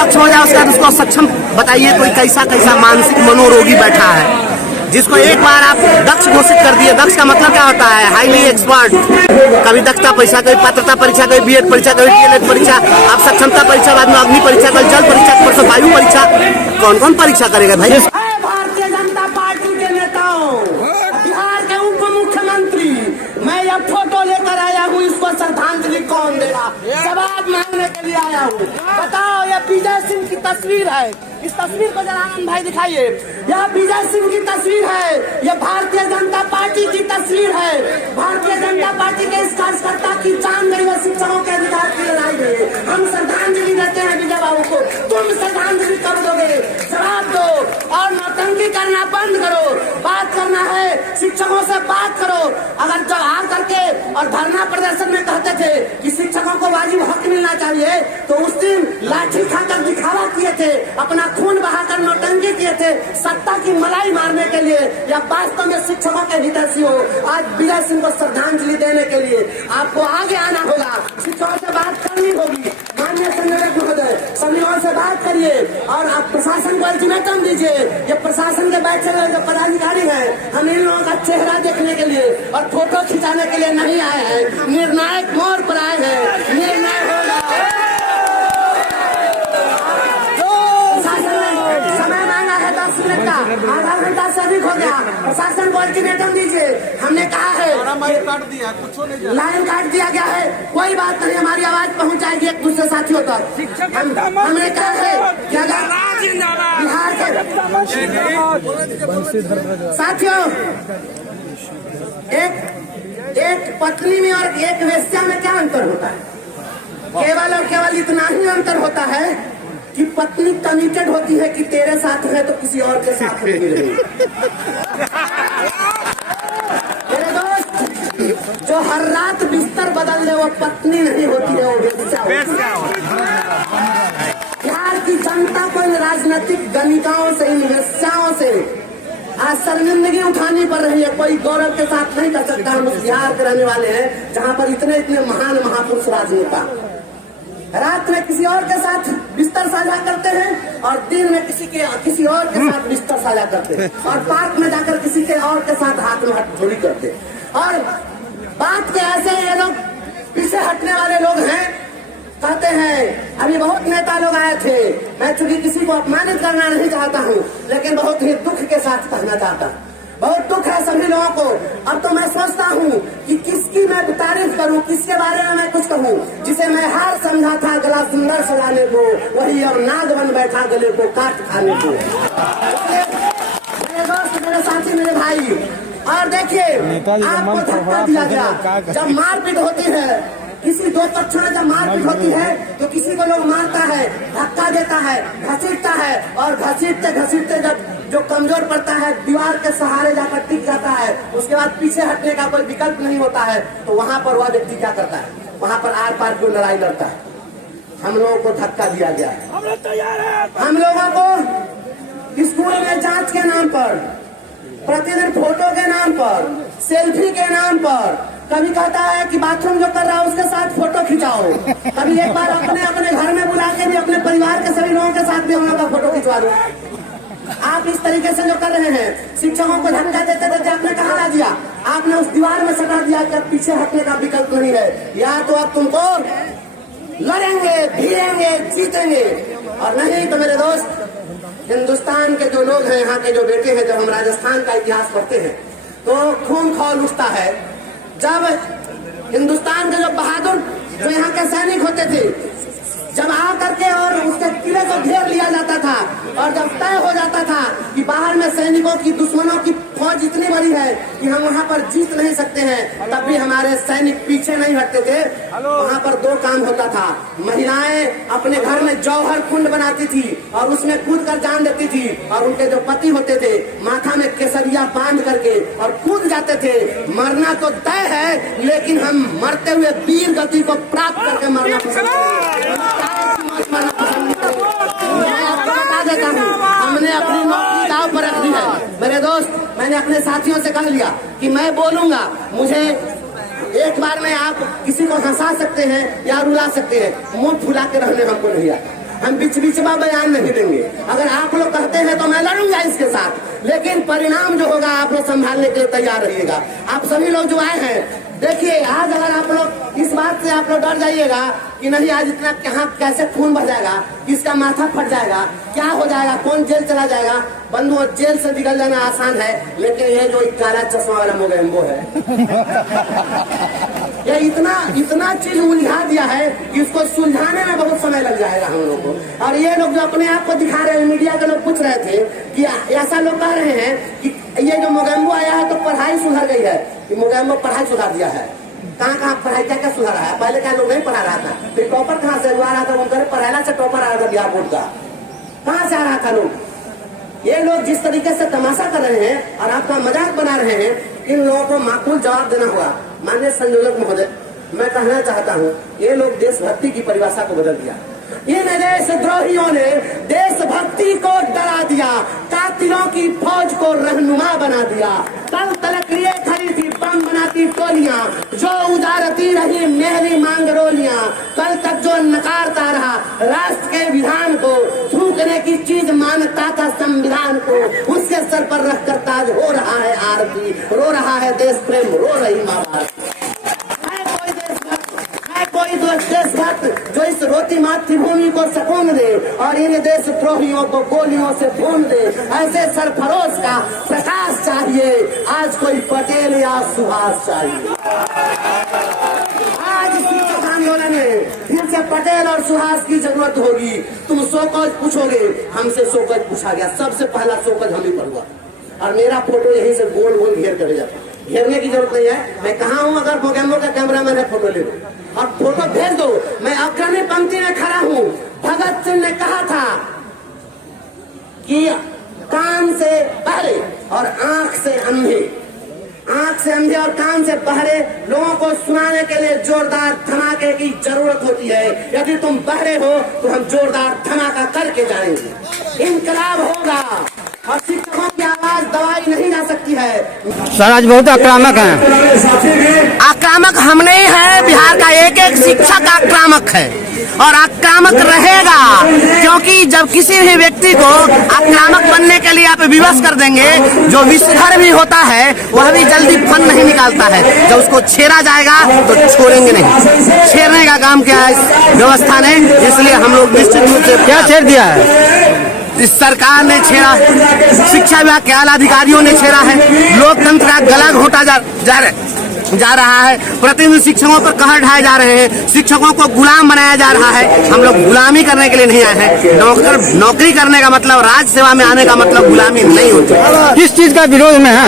दक्ष हो जाए उसके बाद उसको सक्षम बताइए। कोई कैसा कैसा मानसिक मनोरोगी बैठा है जिसको एक बार आप दक्ष घोषित कर दिए। दक्ष का मतलब क्या होता है? Highly expert. कभी दक्षता परीक्षा, कभी पात्रता परीक्षा, कभी बीएड परीक्षा, कभी डीएलएड परीक्षा, आप सक्षमता परीक्षा, बाद में अग्नि परीक्षा, कल जल परीक्षा, परसों वायु परीक्षा। कौन कौन परीक्षा करेगा भाई? भारतीय जनता पार्टी के नेताओं, बिहार के उप मुख्यमंत्री, मैं यह फोटो लेकर आया हूँ, इसको श्रद्धांजलि कौन देगा? जवाब मांगने के लिए आया हूँ। बताओ, यह विजय सिंह की तस्वीर है। इस तस्वीर को जरा आनंद भाई दिखाइए। यह विजय सिंह की तस्वीर है, यह भारतीय जनता पार्टी की तस्वीर है। भारतीय जनता पार्टी के इस कार्यकर्ता की जान गई, वो शिक्षकों के अधिकार की लड़ाई में। हम श्रद्धांजलि देते हैं विजय बाबू को। तुम श्रद्धांजलि कब दोगे? जवाब दो और नौटंकी करना बंद करो। बात करना है, शिक्षकों से बात करो। अगर जब आ करके और धरना प्रदर्शन में कहते थे कि शिक्षकों को वाजिब हक मिलना चाहिए, तो उस दिन लाठी खाकर दिखावा किए थे, अपना खून बहाकर नौटंकी किए थे सत्ता की मलाई मारने के लिए, या वास्तव में शिक्षकों के हितैषी हो? आज विजय सिंह को श्रद्धांजलि देने के लिए आपको आगे आना होगा, शिक्षकों से बात करनी होगी। माननीय संयोजक महोदय, सभी लोगों से बात करिए और आप प्रशासन को अल्टीमेटम दीजिए। ये प्रशासन के बैठे हुए जो पदाधिकारी हैं, हम इन लोगों का चेहरा देखने के लिए और फोटो खिंचाने के लिए नहीं आए हैं, निर्णायक मोड़ पर आए हैं। निर्णय होगा। समय मांगा है 10 मिनट का, आधा घंटा से अधिक हो गया। प्रशासन को अल्टीमेटम दीजिए। हमने कहा है, लाइन काट दिया गया है, कोई बात नहीं, हमारी आवाज पहुंच जाएगी एक दूसरे साथियों तक। हमने कहा है कि अगर बिहार के साथियों, एक पत्नी में और एक वेश्या में क्या अंतर होता है? केवल और केवल इतना ही अंतर होता है कि पत्नी कमिटेड होती है कि तेरे साथ है तो किसी और के साथ नहीं रहेगी। मेरे दोस्त, जो हर रात बिस्तर बदल दे वो पत्नी नहीं होती है, वो वेश्या होती है। बिहार की जनता को इन राजनीतिक गणिकाओं से, इन वेश्याओं से आज शर्मिंदगी उठानी पड़ रही है। कोई गौरव के साथ नहीं कर सकता। हम उस बिहार के रहने वाले हैं जहाँ पर इतने इतने महान महापुरुष राजनेता रात में किसी और के साथ बिस्तर साझा करते हैं और दिन में किसी और के साथ बिस्तर साझा करते हैं, और पार्क में जाकर किसी के और के साथ हाथ में हाथ जोड़ी करते हैं। और बात के ऐसे ये लोग पीछे हटने वाले लोग हैं, कहते हैं अभी बहुत नेता लोग आए थे। मैं चूंकि किसी को अपमानित करना नहीं चाहता हूँ, लेकिन बहुत ही दुख के साथ कहना चाहता हूँ, बहुत दुख है सभी लोगों को। अब तो मैं सोचता हूँ कि किसकी मैं तारीफ करूँ, किसके बारे में मैं कुछ कहूँ। जिसे मैं हार समझा था गला सुंदर सजाने को, वही अब नाग बन बैठा गले को काट खाने को। मेरे दोस्त, मेरे साथी, मेरे भाई, और देखिए, आपको धक्का दिया गया। जब मारपीट होती है, किसी दो पक्षों में जब मारपीट होती है तो किसी को लोग मारता है, धक्का देता है, घसीटता है, और घसीटते घसीटते जब जो कमजोर पड़ता है, दीवार के सहारे जाकर टिक जाता है, उसके बाद पीछे हटने का कोई विकल्प नहीं होता है, तो वहां पर वह व्यक्ति क्या करता है? वहां पर आर पार की लड़ाई लड़ता है। हम लोगों को धक्का दिया गया है। हम लोगों को स्कूल में जांच के नाम पर, प्रतिदिन फोटो के नाम पर, सेल्फी के नाम पर, कभी कहता है कि बाथरूम जो कर रहा है उसके साथ फोटो खिंचाओ, कभी एक बार अपने अपने घर में बुला के भी अपने परिवार के सभी लोगों के साथ भी हम लोग का फोटो खिंचवा दो। आप इस तरीके से जो कर रहे हैं, शिक्षकों को धक्का देते देते आपने कहा ला दिया, आपने उस दीवार में सटा दिया कि पीछे हटने का विकल्प नहीं है। या तो अब तुमको लड़ेंगे, भिड़ेंगे, जीतेंगे, और नहीं तो मेरे दोस्त, हिंदुस्तान के जो लोग हैं, यहाँ के जो बेटे हैं, जब हम राजस्थान का इतिहास पढ़ते हैं तो खून खौल उठता है। जब हिंदुस्तान के जो बहादुर जो यहाँ के सैनिक होते थे, जब आ करके और उसके किले को घेर लिया जाता था, और जब तय हो जाता था कि बाहर में सैनिकों की, दुश्मनों की फौज इतनी बड़ी है कि हम वहाँ पर जीत नहीं सकते हैं, तब भी हमारे सैनिक पीछे नहीं हटते थे। वहाँ पर दो काम होता था। महिलाएं अपने घर में जौहर कुंड बनाती थी और उसमें कूद कर जान देती थी, और उनके जो पति होते थे माथा में केसरिया बांध करके और कूद जाते थे। मरना तो तय है, लेकिन हम मरते हुए वीर गति को प्राप्त करके मरना पसंद देता हूँ। हमने अपनी नौकरी दांव पर रख दी है। मेरे दोस्त, मैंने अपने साथियों से कह लिया कि मैं बोलूंगा, मुझे एक बार में आप किसी को हंसा सकते हैं या रुला सकते हैं, मुंह फुला के रहने हमको नहीं आता। हम बीच बीच में बयान नहीं देंगे। अगर आप लोग कहते हैं तो मैं लड़ूंगा इसके साथ, लेकिन परिणाम जो होगा आप लोग संभालने के लिए तैयार रहिएगा। आप सभी लोग जो आए हैं, देखिए आज अगर आप लोग इस बात से आप लोग डर जाइएगा कि नहीं आज इतना कहाँ कैसे खून बह जाएगा, किसका माथा फट जाएगा, क्या हो जाएगा, कौन जेल चला जाएगा। बंधुओं, जेल से निकल जाना आसान है, लेकिन ये जो काला चश्मा वाला मोगेम्बो है ये इतना चीज उलझा दिया है कि उसको सुलझाने में बहुत समय लग जाएगा हम लोग को। और ये लोग जो अपने आप को दिखा रहे हैं, मीडिया के लोग पूछ रहे थे कि ऐसा लोग कह रहे हैं कि ये जो मोगेम्बो आया है तो पढ़ाई सुधर गई है, कि मोगेम्बो पढ़ाई सुधार दिया है। कहाँ पढ़ाई क्या क्या सुधारा है? पहले क्या लोग नहीं पढ़ा रहा था, फिर टॉपर कहाँ से हुआ रहा था, उनका पढ़ाना से टॉपर आ रहा था बिहार बोर्ड का, कहाँ से आ रहा था लोग? ये लोग जिस तरीके से तमाशा कर रहे हैं और आपका मजाक बना रहे हैं, इन लोगों को माकूल जवाब देना होगा। माननीय संयोजक महोदय, मैं कहना चाहता हूँ, ये लोग देशभक्ति की परिभाषा को बदल दिया। इन देशद्रोहियों ने देशभक्ति को डरा दिया, कातिलों की फौज को रहनुमा बना दिया। कल तलक लिए खड़ी थी बम बनाती टोलियां, जो उजारती रही मेहरी मांगरोलियां। कल तक जो नकारता रहा राष्ट्र के विधान को, थूकने की चीज मानता था संविधान को, उसके सर पर रखकर ताज हो रहा है आरती, रो रहा है देश प्रेम, रो रही माँ बाप। कोई देशभक्त जो इस रोती मातृभूमि को सुकून दे और इन देशद्रोहियों को गोलियों से भून दे, ऐसे सरफरोश का प्रकाश चाहिए। आज कोई पटेल या सुभाष चाहिए। आज शिक्षक आंदोलन में फिर से पटेल और सुभाष की जरूरत होगी। तुम शोकज पूछोगे, हमसे शोकज पूछा गया, सबसे पहला शोकज हम ही पर हुआ और मेरा फोटो यहीं से गोल गोल घेर कर जाता। घेरने की जरूरत नहीं है, मैं कहाँ हूँ, अगर मोगेम्बो का कैमरा मैंने फोटो ले लो और फोटो भेज दो। मैं अग्रणी पंक्ति में खड़ा हूँ। भगत सिंह ने कहा था कि कान से बहरे और आंख से अंधे, आंख से अंधे और कान से बहरे लोगों को सुनाने के लिए जोरदार धमाके की जरूरत होती है। यदि तुम बहरे हो तो हम जोरदार धमाका करके जाएंगे। इनकलाब होगा और शिक्षकों की आवाज दबाई नहीं जा सकती है। सर आज बहुत आक्रामक हैं। आक्रामक हम नहीं है, बिहार का एक एक शिक्षक आक्रामक है और आक्रामक रहेगा, क्योंकि जब किसी भी व्यक्ति को आक्रामक बनने के लिए आप विवश कर देंगे, जो विषधर भी होता है वह भी जल्दी फन नहीं निकालता है। जब उसको छेड़ा जाएगा तो छोड़ेंगे नहीं। छेड़ने का काम क्या है इस व्यवस्था ने, इसलिए हम लोग निश्चित रूप से क्या छेड़ दिया है? इस सरकार ने छेड़ा, शिक्षा विभाग के आला अधिकारियों ने छेड़ा है, लोकतंत्र का गला घोटा जा रहा है, प्रतिनिधि शिक्षकों पर कहर ढाए जा रहे हैं, शिक्षकों को गुलाम बनाया जा रहा है। हम लोग गुलामी करने के लिए नहीं आए हैं। नौकरी करने का मतलब, राज्य सेवा में आने का मतलब गुलामी नहीं होती। किस चीज का विरोध में है?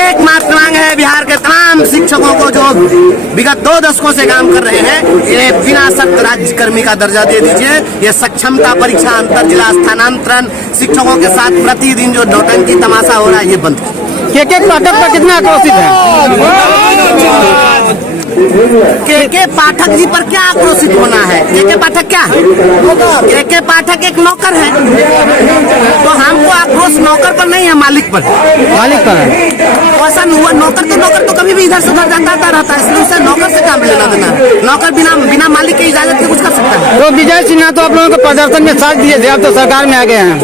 एकमात्र मांग है बिहार के तमाम शिक्षकों को जो विगत 2 दशकों से काम कर रहे हैं, ये बिना शर्त राज्यकर्मी का दर्जा दे दीजिए। ये सक्षमता परीक्षा, अंतर जिला स्थानांतरण, शिक्षकों के साथ प्रतिदिन जो नौटंकी तमाशा हो रहा है, ये बंद। के पाठक पर कितना आक्रोशित है? के पाठक जी पर क्या आक्रोशित होना है? के पाठक क्या है? के पाठक एक नौकर है, तो हमको आक्रोश नौकर पर नहीं है, मालिक पर। मालिक पर है। ऐसा नौकर तो कभी भी इधर से उधर जाता रहता है, इसलिए उसे नौकर से काम लेना देना। नौकर बिना मालिक की इजाजत के कुछ कर सकता है? तो विजय सिन्हा तो आप लोगों को प्रदर्शन में साथ दिए थे, अब तो सरकार में आ गए हैं।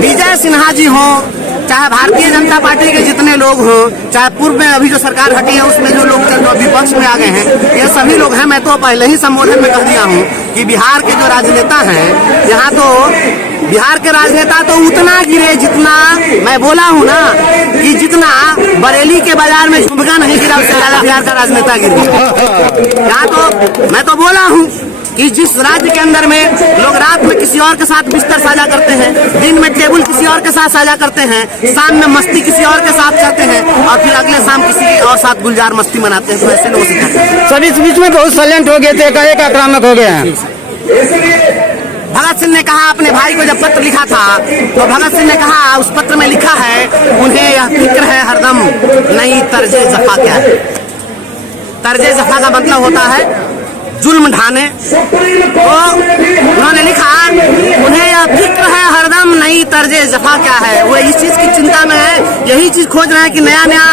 विजय सिन्हा जी हो, चाहे भारतीय जनता पार्टी के जितने लोग हों, चाहे पूर्व में अभी जो सरकार हटी है उसमें जो लोग जो विपक्ष में आ गए हैं, ये सभी लोग हैं। मैं तो पहले ही संबोधन में कह दिया हूँ कि बिहार के जो राजनेता हैं, यहाँ तो बिहार के राजनेता तो उतना गिरे जितना, मैं बोला हूँ ना कि जितना बरेली के बाजार में झुमका नहीं गिरा, उससे ज्यादा बिहार का राजनेता गिर गया। यहाँ तो मैं तो बोला हूँ कि जिस राज्य के अंदर में लोग रात में किसी और के साथ बिस्तर साझा करते हैं, दिन में टेबल किसी और के साथ साझा करते हैं, शाम में मस्ती किसी और के साथ करते हैं और फिर अगले शाम किसी और साथ गुलजार मस्ती मनाते हैं, तो ऐसे लोगों से सर इस बीच में बहुत साइलेंट हो गए थे, एक आक्रामक हो गए हैं। भगत सिंह ने कहा, अपने भाई को जब पत्र लिखा था तो भगत सिंह ने कहा, उस पत्र में लिखा है, उन्हें यह फिक्र है हरदम नई तर्जे जफा क्या है। तर्जे जफा का मतलब होता है जुल्म ढाने। तो उन्होंने लिखा, उन्हें यह फिक्र है हरदम नई तर्जे जफा क्या है। वो इस चीज की चिंता में है यही चीज खोज रहे हैं कि नया नया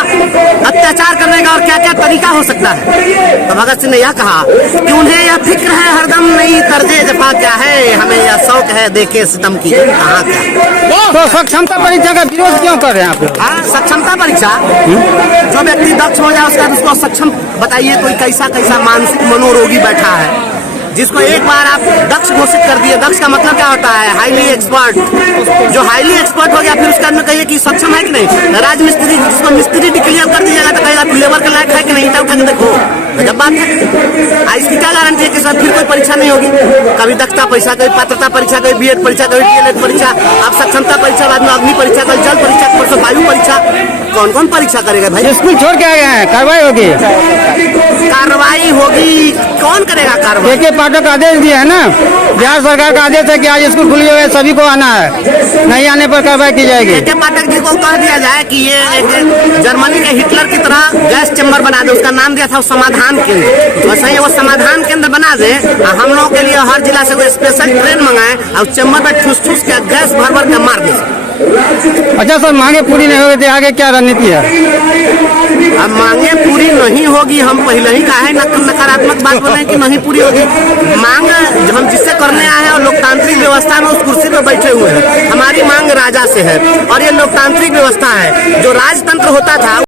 अत्याचार करने का और क्या क्या तरीका हो सकता है। तो भगत सिंह ने यह कहा कि उन्हें यह फिक्र है हरदम नई तर्जे जफा क्या है, हमें यह शौक है देखे सितम की कहाँ क्या। तो सक्षमता परीक्षा का विरोध क्यों कर रहे हैं आप लोग? हाँ, सक्षमता परीक्षा, जो व्यक्ति दक्ष हो जाए उसका उसको सक्षम बताइए कोई कैसा कैसा मानसिक मनोरोगी बैठा है जिसको एक बार आप दक्ष घोषित कर दिए। दक्ष का मतलब क्या होता है? Highly expert. जो हाईली एक्सपर्ट हो गया फिर उसके अंदर कहिए कि सक्षम है कि नहीं। राजमिस्त्री जिसको मिस्त्री डिक्लेयर कर दीजिएगा तो कहेगा तू लेबर का लायक है कि नहीं, तब उठा के देखो, जब बात है। इसकी क्या गारंटी है कि सर फिर कोई परीक्षा नहीं होगी? कभी दक्षता परीक्षा, कभी पात्रता परीक्षा, कभी बीएड परीक्षा, कभी डीएलएड परीक्षा, अब सक्षमता परीक्षा, बाद में अग्नि परीक्षा, कल जल परीक्षा, परसों वायु परीक्षा। कौन कौन परीक्षा करेगा भाई? स्कूल छोड़ के आ गए हैं, कार्रवाई होगी। कार्रवाई होगी, कौन करेगा कार्रवाई? के पाठक का आदेश दिया है ना, बिहार सरकार का आदेश है कि आज स्कूल खुली हुई है, सभी को आना है, नहीं आने पर कार्रवाई की जाएगी। के पाठक जी को कह दिया जाए कि ये एक जर्मनी के हिटलर की तरह गैस चैम्बर बना दे, उसका नाम दिया था समाधान केंद्र, वैसे ही वो समाधान केंद्र बना दे और हम लोगों के लिए हर जिला से वो स्पेशल ट्रेन मंगाए और चैम्बर में ठूस ठूस के गैस भर भर के मार दे। अच्छा सर, मांगे पूरी नहीं होगी तो आगे क्या रणनीति है? अब मांगे पूरी नहीं होगी, हम पहले ही कहा है नकारात्मक बात बोले कि नहीं पूरी होगी। मांग हम जिससे करने आए हैं और लोकतांत्रिक व्यवस्था में उस कुर्सी पर बैठे हुए हैं। हमारी मांग राजा से है और ये लोकतांत्रिक व्यवस्था है। जो राजतंत्र होता था